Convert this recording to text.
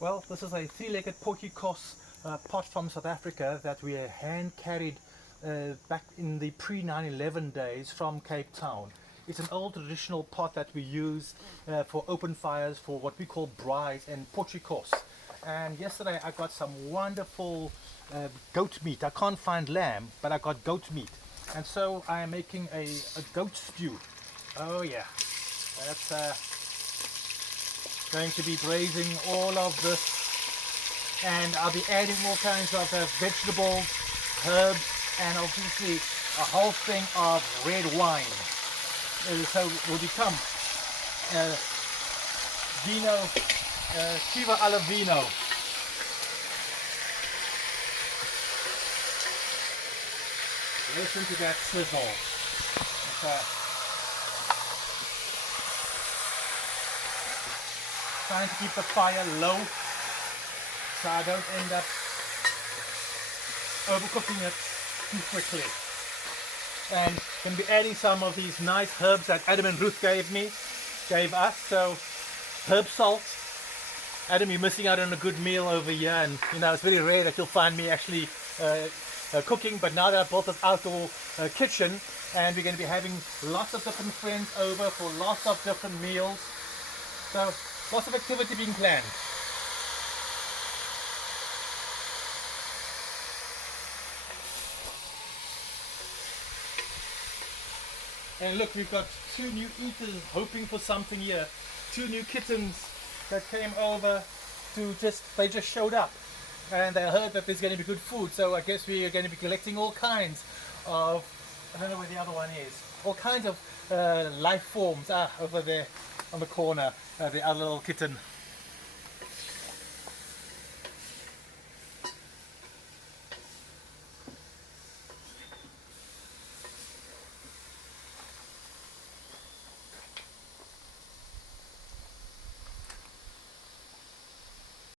Well, this is a three-legged porcupine pot from South Africa that we hand carried back in the pre-9/11 days from Cape Town. It's an old traditional pot that we use for open fires for what we call braais and porcupine. And yesterday I got some wonderful goat meat. I can't find lamb, but I got goat meat. And so I am making a goat stew. Oh yeah, that's going to be braising all of this, and I'll be adding all kinds of vegetables, herbs, and obviously a whole thing of red wine. So it will become vino, Chiva alla vino. Listen to that sizzle. Trying to keep the fire low so I don't end up overcooking it too quickly. And going to be adding some of these nice herbs that Adam and Ruth gave us. So herb salt. Adam, you're missing out on a good meal over here, and you know it's very rare that you'll find me actually cooking. But now that I built this outdoor kitchen, and we're going to be having lots of different friends over for lots of different meals. So lots of activity being planned. And look, we've got two new eaters hoping for something here. Two new kittens that came over they just showed up. And they heard that there's going to be good food. So I guess we are going to be collecting all kinds of, I don't know where the other one is, all kinds of life forms. Over there on the corner, the other little kitten.